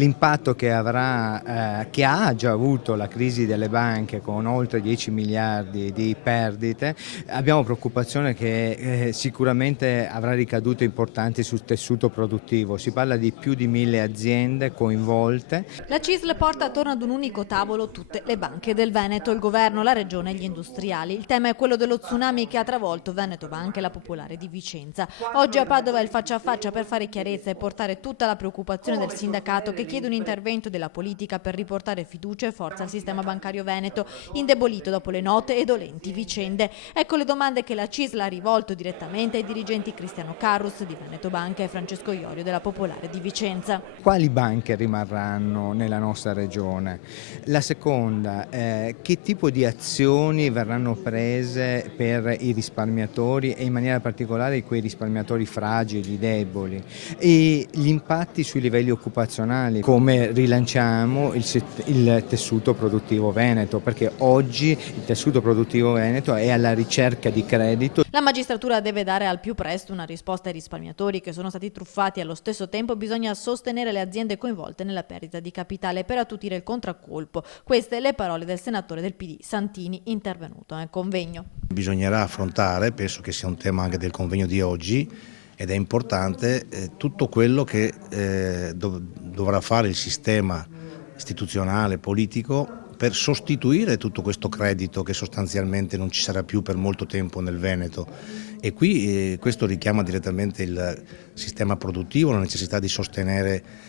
l'impatto che avrà, che ha già avuto la crisi delle banche con oltre 10 miliardi di perdite, abbiamo preoccupazione che sicuramente avrà ricadute importanti sul tessuto produttivo. Si parla di più di 1000 aziende coinvolte. La CISL porta attorno ad un unico tavolo tutte le banche del Veneto, il governo, la regione e gli industriali. Il tema è quello dello tsunami che ha travolto Veneto Banca e la Popolare di Vicenza. Oggi a Padova è il faccia a faccia per fare chiarezza e portare tutta la preoccupazione del sindacato che chiede un intervento della politica per riportare fiducia e forza al sistema bancario veneto, indebolito dopo le note e dolenti vicende. Ecco le domande che la CISL ha rivolto direttamente ai dirigenti Cristiano Carus di Veneto Banca e Francesco Iorio della Popolare di Vicenza. Quali banche rimarranno nella nostra regione? La seconda, che tipo di azioni verranno prese per i risparmiatori e in maniera particolare quei risparmiatori fragili, deboli, e gli impatti sui livelli occupazionali, come rilanciamo il tessuto produttivo veneto, perché oggi il tessuto produttivo veneto è alla ricerca di credito. La magistratura deve dare al più presto una risposta ai risparmiatori che sono stati truffati. Allo stesso tempo bisogna sostenere le aziende coinvolte nella perdita di capitale per attutire il contraccolpo. Queste le parole del senatore del PD Santini, intervenuto nel convegno. Bisognerà affrontare, penso che sia un tema anche del convegno di oggi, ed è importante tutto quello che dovrà fare il sistema istituzionale, politico, per sostituire tutto questo credito che sostanzialmente non ci sarà più per molto tempo nel Veneto. E qui questo richiama direttamente il sistema produttivo, la necessità di sostenere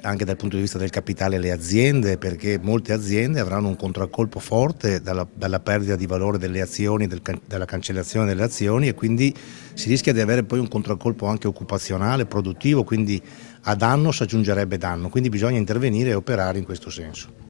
anche dal punto di vista del capitale le aziende, perché molte aziende avranno un contraccolpo forte dalla perdita di valore delle azioni, dalla cancellazione delle azioni, e quindi si rischia di avere poi un contraccolpo anche occupazionale, produttivo, quindi a danno si aggiungerebbe danno, quindi bisogna intervenire e operare in questo senso.